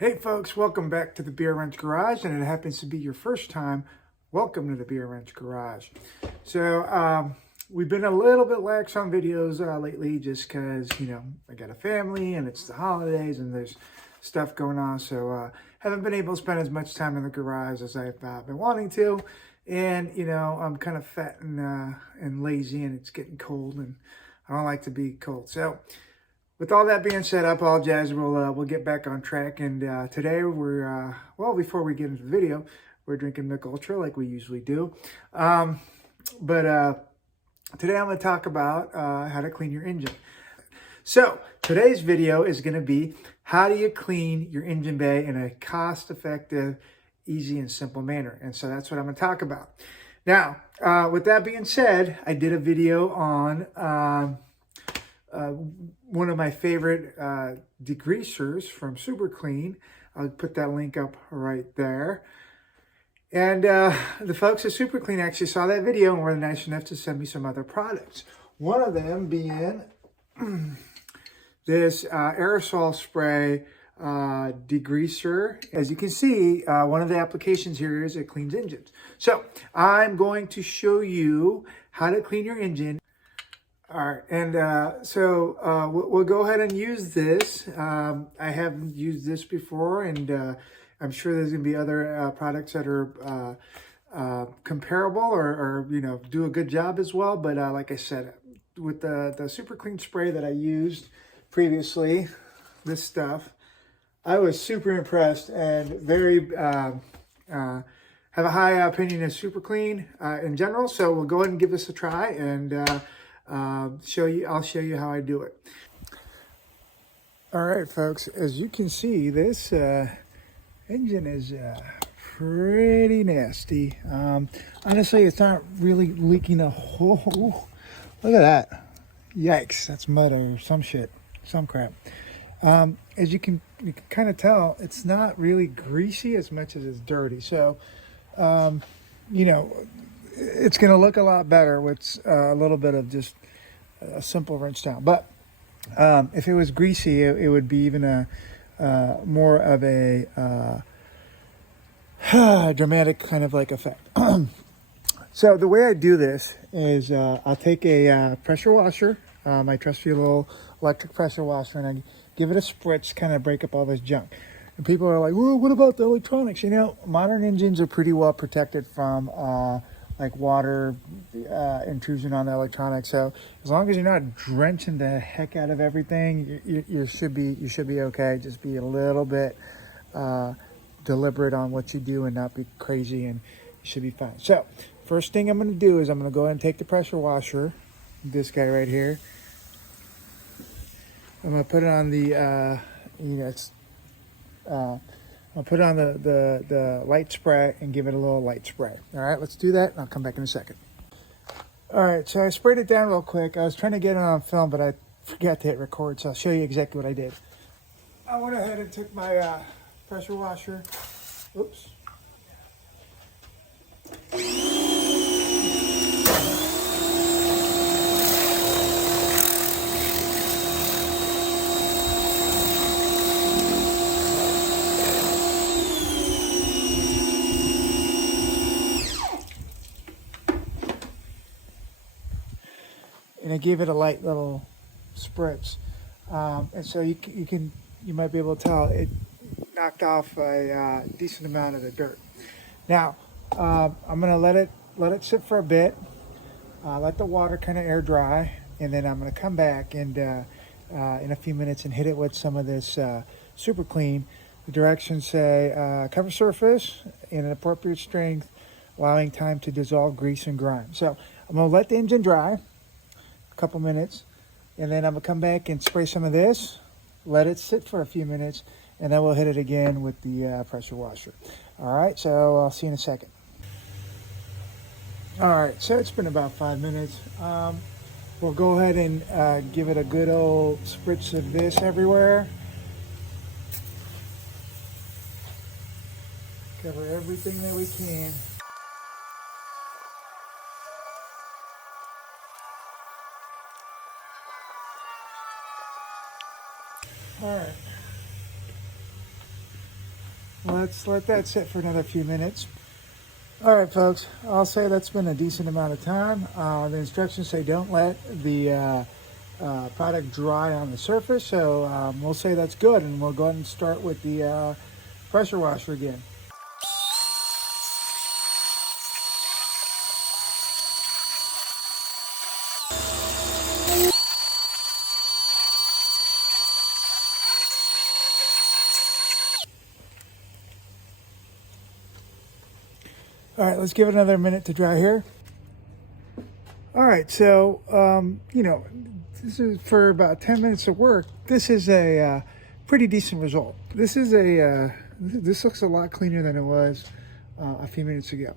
Hey folks, welcome back to the Beer Wrench Garage, and it happens to be your first time. Welcome to the Beer Wrench Garage. So we've been a little bit lax on videos lately just because, I got a family and it's the holidays and there's stuff going on. So haven't been able to spend as much time in the garage as I've been wanting to. And, I'm kind of fat and lazy, and it's getting cold and I don't like to be cold. So with all that being said, I apologize. We'll get back on track. And today we're, before we get into the video, we're drinking Mick Ultra like we usually do. But today I'm going to talk about how to clean your engine. So today's video is going to be how do you clean your engine bay in a cost-effective, easy, and simple manner. And so that's what I'm going to talk about. Now, with that being said, I did a video on one of my favorite degreasers from Super Clean. I'll put that link up right there. And the folks at Super Clean actually saw that video and were nice enough to send me some other products. One of them being this aerosol spray degreaser. As you can see, one of the applications here is it cleans engines. So I'm going to show you how to clean your engine. All right, and we'll go ahead and use this. I haven't used this before, and I'm sure there's going to be other products that are comparable or do a good job as well. But like I said, with the Super Clean spray that I used previously, this stuff, I was super impressed and very have a high opinion of Super Clean in general. So we'll go ahead and give this a try and I'll show you how I do it. All right, folks, as you can see, this engine is pretty nasty. Honestly, it's not really leaking a hole. Look at that. Yikes, that's mud or some shit, some crap. As you can kind of tell, it's not really greasy as much as it's dirty. So, it's going to look a lot better with a little bit of just a simple rinse down. But if it was greasy, it would be even more of a dramatic kind of like effect. So the way I do this is I'll take a pressure washer, my trusty little electric pressure washer, and I give it a spritz, kind of break up all this junk. And people are like, well, what about the electronics? Modern engines are pretty well protected from like water intrusion on the electronics. So as long as you're not drenching the heck out of everything, you should be okay. Just be a little bit deliberate on what you do and not be crazy, and you should be fine. So first thing I'm going to do is I'm going to go ahead and take the pressure washer, this guy right here. I'm going to put it on the I'll put it on the light spray and give it a little light spray. All right, let's do that, and I'll come back in a second. All right, so I sprayed it down real quick. I was trying to get it on film, but I forgot to hit record, so I'll show you exactly what I did. I went ahead and took my pressure washer. Oops. And I gave it a light little spritz, and so you might be able to tell it knocked off a decent amount of the dirt. Now I'm gonna let it sit for a bit, let the water kind of air dry, and then I'm gonna come back and in a few minutes and hit it with some of this Super Clean. The directions say cover surface in an appropriate strength, allowing time to dissolve grease and grime. So I'm gonna let the engine dry couple minutes, and then I'm gonna come back and spray some of this, let it sit for a few minutes, and then we'll hit it again with the pressure washer. All right, so I'll see you in a second. All right, so it's been about 5 minutes. We'll go ahead and give it a good old spritz of this everywhere. Cover everything that we can. All right. let's let that sit for another few minutes. All right, folks, I'll say that's been a decent amount of time. The instructions say don't let the product dry on the surface, so we'll say that's good, and we'll go ahead and start with the pressure washer again. All right, let's give it another minute to dry here. All right, so, this is for about 10 minutes of work. This is a pretty decent result. This looks a lot cleaner than it was a few minutes ago.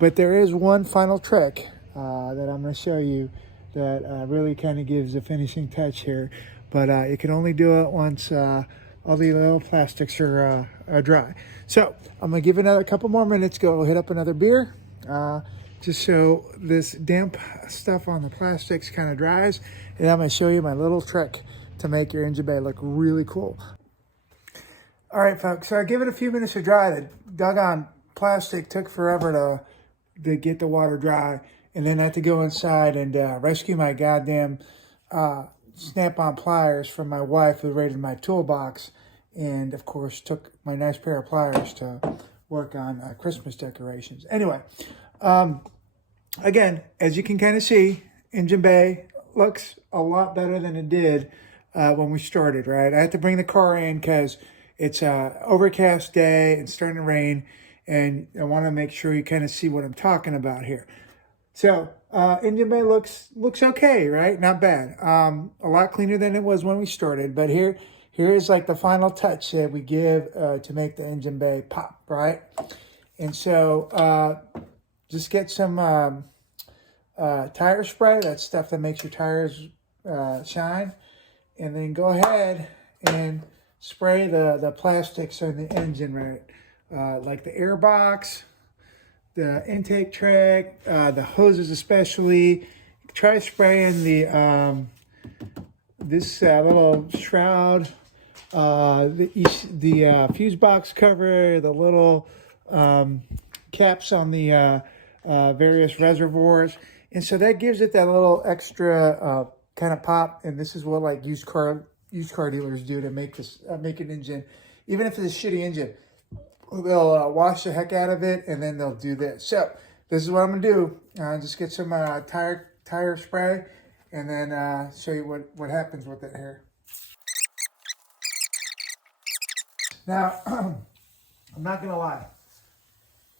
But there is one final trick that I'm going to show you that really kind of gives a finishing touch here. But you can only do it once all the little plastics are dry. So I'm going to give it another couple more minutes, go hit up another beer, just so this damp stuff on the plastics kind of dries. And I'm going to show you my little trick to make your engine bay look really cool. All right, folks, so I give it a few minutes to dry. The doggone plastic took forever to get the water dry. And then I had to go inside and rescue my goddamn snap-on pliers from my wife who raided my toolbox. And, of course, took my nice pair of pliers to work on Christmas decorations. Anyway, again, as you can kind of see, engine bay looks a lot better than it did when we started, right? I had to bring the car in because it's an overcast day, it's starting to rain, and I want to make sure you kind of see what I'm talking about here. So, engine bay looks okay, right? Not bad. A lot cleaner than it was when we started, but here is like the final touch that we give to make the engine bay pop, right? And so, just get some tire spray. That's stuff that makes your tires shine. And then go ahead and spray the plastics on the engine, right? Like the air box, the intake track, the hoses especially. Try spraying the this little shroud, the fuse box cover, the little caps on the various reservoirs. And so that gives it that little extra kind of pop. And this is what like used car dealers do to make an engine, even if it's a shitty engine. They'll wash the heck out of it, and then they'll do this. So this is what I'm gonna do. Just get some tire spray, and then show you what happens with it here. Now, I'm not gonna lie.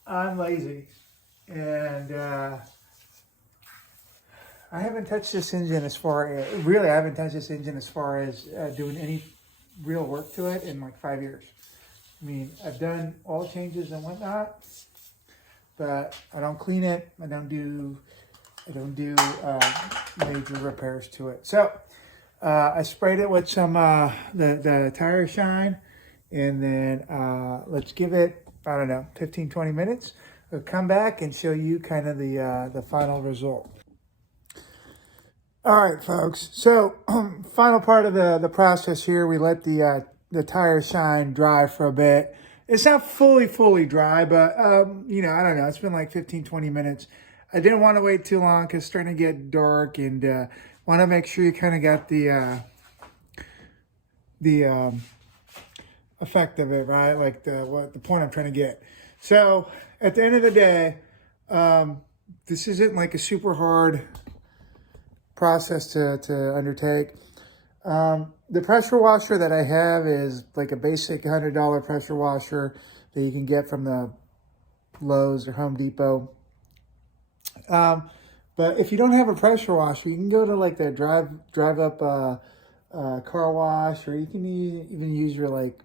I'm lazy, and I haven't touched this engine as far as, really I haven't touched this engine as far as doing any real work to it in like 5 years. I mean, I've done oil changes and whatnot, but I don't clean it. I don't do major repairs to it. So I sprayed it with some the tire shine, and then let's give it, I don't know, 15, 20 minutes. I'll come back and show you kind of the final result. All right, folks. So final part of the process here, we let the tire shine dry for a bit. It's not fully dry, but, I don't know. It's been like 15, 20 minutes. I didn't want to wait too long because it's starting to get dark, and want to make sure you kind of got the effect of it, right? Like the point I'm trying to get. So at the end of the day, this isn't like a super hard process to undertake. The pressure washer that I have is like a basic $100 pressure washer that you can get from the Lowe's or Home Depot. But if you don't have a pressure washer, you can go to like the drive up car wash, or you can even use your like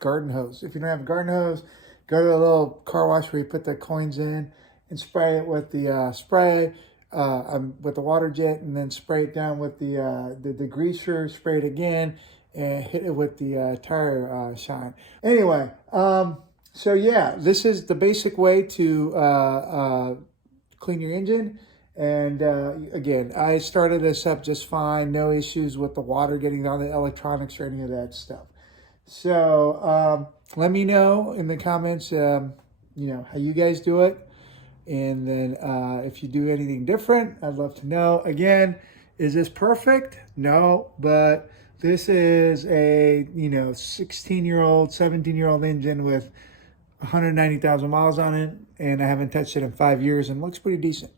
garden hose. If you don't have a garden hose, go to the little car wash where you put the coins in and spray it with the spray. With the water jet, and then spray it down with the degreaser, spray it again, and hit it with the tire shine. Anyway, so yeah, this is the basic way to clean your engine. And again, I started this up just fine, no issues with the water getting on the electronics or any of that stuff. So let me know in the comments, you know, how you guys do it. And then if you do anything different, I'd love to know. Again, is this perfect? No, but this is a, you know, 16-year-old, 17-year-old engine with 190,000 miles on it. And I haven't touched it in 5 years and looks pretty decent.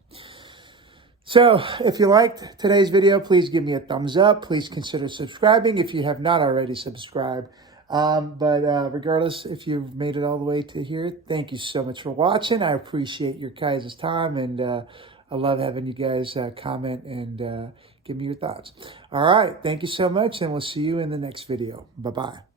So if you liked today's video, please give me a thumbs up. Please consider subscribing if you have not already subscribed. Regardless, if you've made it all the way to here, thank you so much for watching. I appreciate your guys' time, and I love having you guys comment and give me your thoughts. All right, thank you so much, and we'll see you in the next video. Bye-bye.